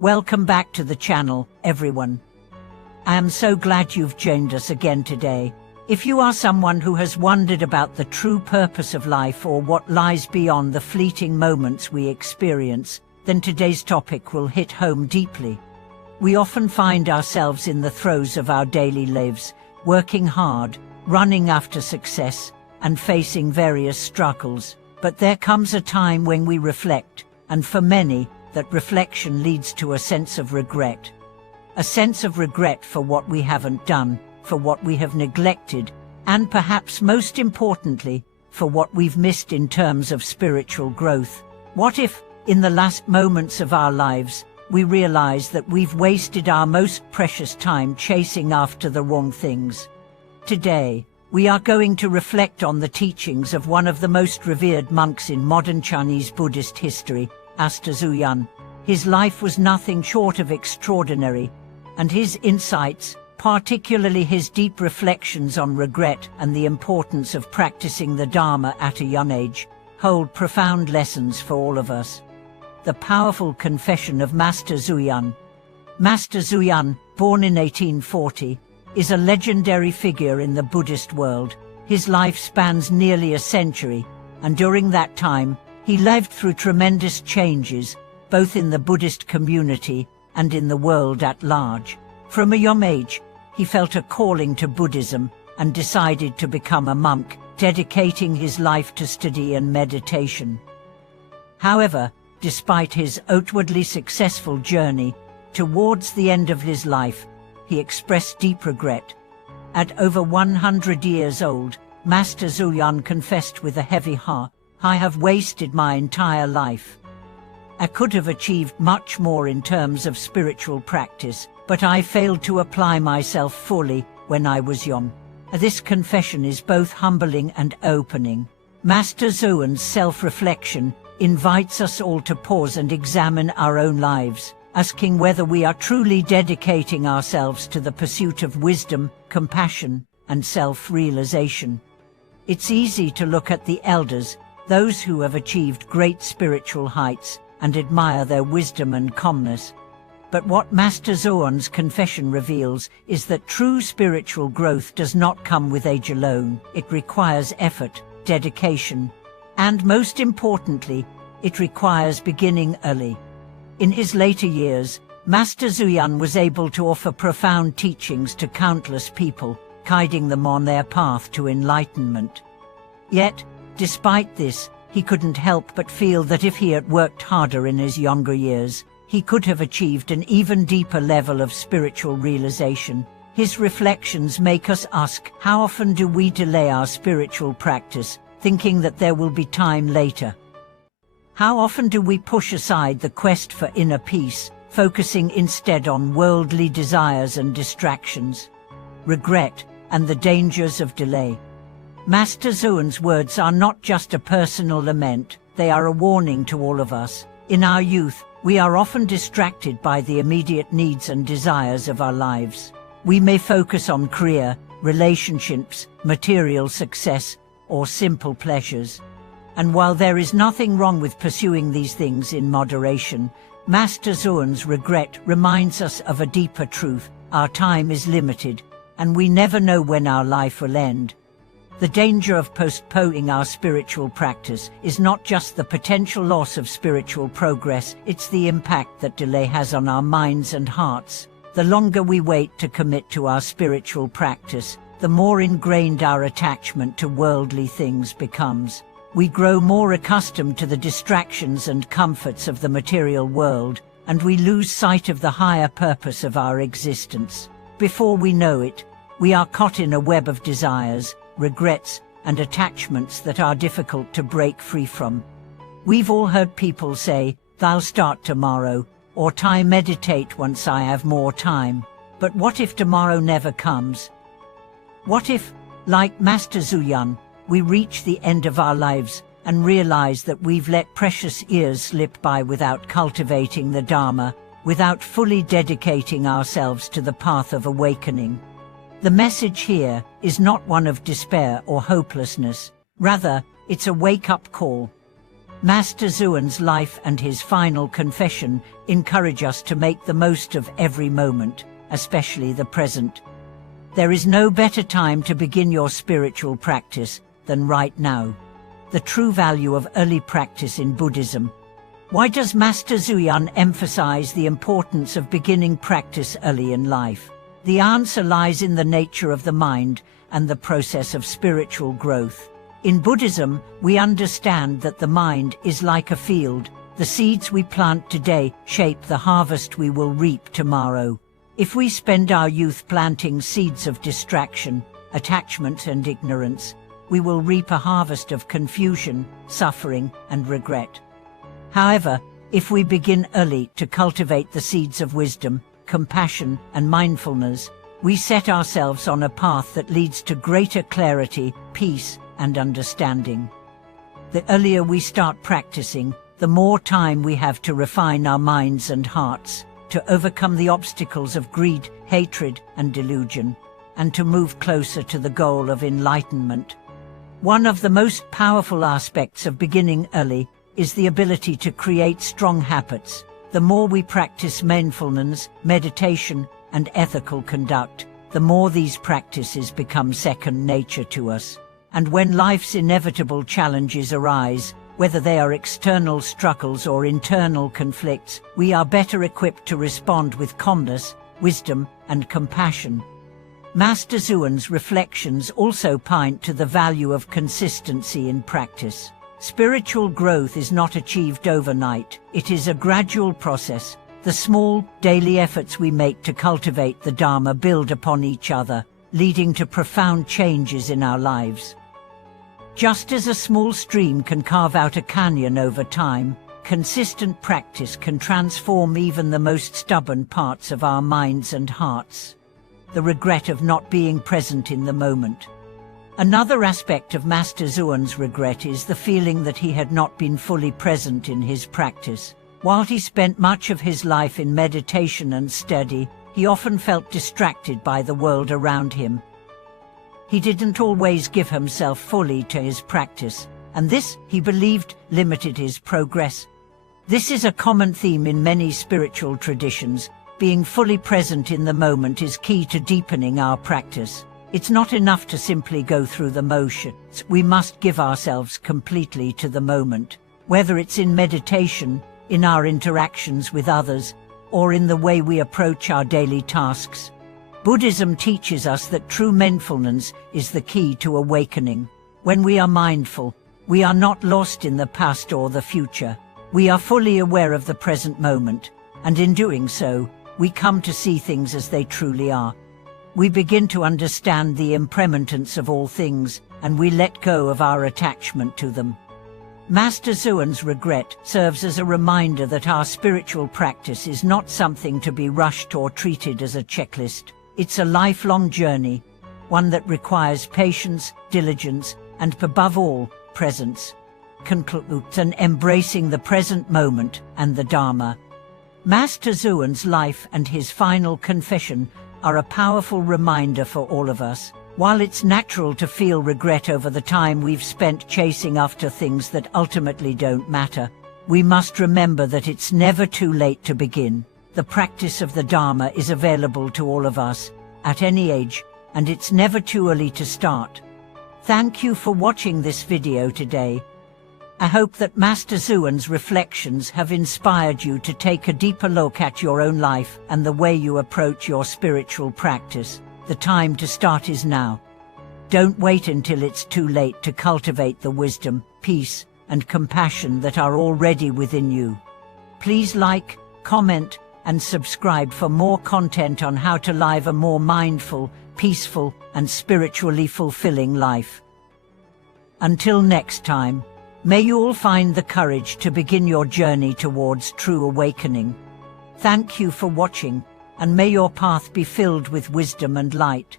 Welcome back to the channel, everyone. I am so glad you've joined us again today. If you are someone who has wondered about the true purpose of life or what lies beyond the fleeting moments we experience, then today's topic will hit home deeply. We often find ourselves in the throes of our daily lives, working hard, running after success, and facing various struggles. But there comes a time when we reflect, and for many, that reflection leads to a sense of regret. A sense of regret for what we haven't done, for what we have neglected, and perhaps most importantly, for what we've missed in terms of spiritual growth. What if, in the last moments of our lives, we realize that we've wasted our most precious time chasing after the wrong things? Today, we are going to reflect on the teachings of one of the most revered monks in modern Chinese Buddhist history, Xuyun. His life was nothing short of extraordinary, and his insights, particularly his deep reflections on regret and the importance of practicing the Dharma at a young age, hold profound lessons for all of us. The powerful confession of Master Xuyun. Master Xuyun, born in 1840, is a legendary figure in the Buddhist world. His life spans nearly a century, and during that time, he lived through tremendous changes, both in the Buddhist community and in the world at large. From a young age, he felt a calling to Buddhism and decided to become a monk, dedicating his life to study and meditation. However, despite his outwardly successful journey, towards the end of his life, he expressed deep regret. At over 100 years old, Master Xuyun confessed with a heavy heart, "I have wasted my entire life. I could have achieved much more in terms of spiritual practice, but I failed to apply myself fully when I was young." This confession is both humbling and opening. Master Xuyun's self-reflection invites us all to pause and examine our own lives, asking whether we are truly dedicating ourselves to the pursuit of wisdom, compassion, and self-realization. It's easy to look at the elders, those who have achieved great spiritual heights, and admire their wisdom and calmness. But what Master Xuyun's confession reveals is that true spiritual growth does not come with age alone. It requires effort, dedication, and most importantly, it requires beginning early. In his later years, Master Xuyun was able to offer profound teachings to countless people, guiding them on their path to enlightenment. Yet, despite this, he couldn't help but feel that if he had worked harder in his younger years, he could have achieved an even deeper level of spiritual realization. His reflections make us ask, how often do we delay our spiritual practice, thinking that there will be time later? How often do we push aside the quest for inner peace, focusing instead on worldly desires and distractions? Regret and the dangers of delay. Master Xuyun's words are not just a personal lament, they are a warning to all of us. In our youth, we are often distracted by the immediate needs and desires of our lives. We may focus on career, relationships, material success, or simple pleasures. And while there is nothing wrong with pursuing these things in moderation, Master Xuyun's regret reminds us of a deeper truth: our time is limited, and we never know when our life will end. The danger of postponing our spiritual practice is not just the potential loss of spiritual progress, it's the impact that delay has on our minds and hearts. The longer we wait to commit to our spiritual practice, the more ingrained our attachment to worldly things becomes. We grow more accustomed to the distractions and comforts of the material world, and we lose sight of the higher purpose of our existence. Before we know it, we are caught in a web of desires, regrets, and attachments that are difficult to break free from. We've all heard people say, "I'll start tomorrow," or "I meditate once I have more time." But what if tomorrow never comes? What if, like Master Xuyun, we reach the end of our lives and realize that we've let precious years slip by without cultivating the Dharma, without fully dedicating ourselves to the path of awakening? The message here is not one of despair or hopelessness. Rather, it's a wake-up call. Master Xuyun's life and his final confession encourage us to make the most of every moment, especially the present. There is no better time to begin your spiritual practice than right now. The true value of early practice in Buddhism. Why does Master Xuyun emphasize the importance of beginning practice early in life? The answer lies in the nature of the mind and the process of spiritual growth. In Buddhism, we understand that the mind is like a field. The seeds we plant today shape the harvest we will reap tomorrow. If we spend our youth planting seeds of distraction, attachment and ignorance, we will reap a harvest of confusion, suffering and regret. However, if we begin early to cultivate the seeds of wisdom, compassion and mindfulness, we set ourselves on a path that leads to greater clarity, peace and understanding. The earlier we start practicing, the more time we have to refine our minds and hearts, to overcome the obstacles of greed, hatred and delusion, and to move closer to the goal of enlightenment. One of the most powerful aspects of beginning early is the ability to create strong habits. The more we practice mindfulness, meditation, and ethical conduct, the more these practices become second nature to us. And when life's inevitable challenges arise, whether they are external struggles or internal conflicts, we are better equipped to respond with calmness, wisdom, and compassion. Master Xuyun's reflections also point to the value of consistency in practice. Spiritual growth is not achieved overnight. It is a gradual process. The small, daily efforts we make to cultivate the Dharma build upon each other, leading to profound changes in our lives. Just as a small stream can carve out a canyon over time, consistent practice can transform even the most stubborn parts of our minds and hearts. The regret of not being present in the moment. Another aspect of Master Xuyun's regret is the feeling that he had not been fully present in his practice. While he spent much of his life in meditation and study, he often felt distracted by the world around him. He didn't always give himself fully to his practice, and this, he believed, limited his progress. This is a common theme in many spiritual traditions. Being fully present in the moment is key to deepening our practice. It's not enough to simply go through the motions. We must give ourselves completely to the moment, whether it's in meditation, in our interactions with others, or in the way we approach our daily tasks. Buddhism teaches us that true mindfulness is the key to awakening. When we are mindful, we are not lost in the past or the future. We are fully aware of the present moment, and in doing so, we come to see things as they truly are. We begin to understand the impermanence of all things, and we let go of our attachment to them. Master Xuyun's regret serves as a reminder that our spiritual practice is not something to be rushed or treated as a checklist. It's a lifelong journey, one that requires patience, diligence, and above all, presence. Concludes and embracing the present moment and the Dharma. Master Xuyun's life and his final confession are a powerful reminder for all of us. While it's natural to feel regret over the time we've spent chasing after things that ultimately don't matter, we must remember that it's never too late to begin. The practice of the Dharma is available to all of us, at any age, and it's never too early to start. Thank you for watching this video today. I hope that Master Xuyun's reflections have inspired you to take a deeper look at your own life and the way you approach your spiritual practice. The time to start is now. Don't wait until it's too late to cultivate the wisdom, peace, and compassion that are already within you. Please like, comment, and subscribe for more content on how to live a more mindful, peaceful, and spiritually fulfilling life. Until next time, may you all find the courage to begin your journey towards true awakening. Thank you for watching, and may your path be filled with wisdom and light.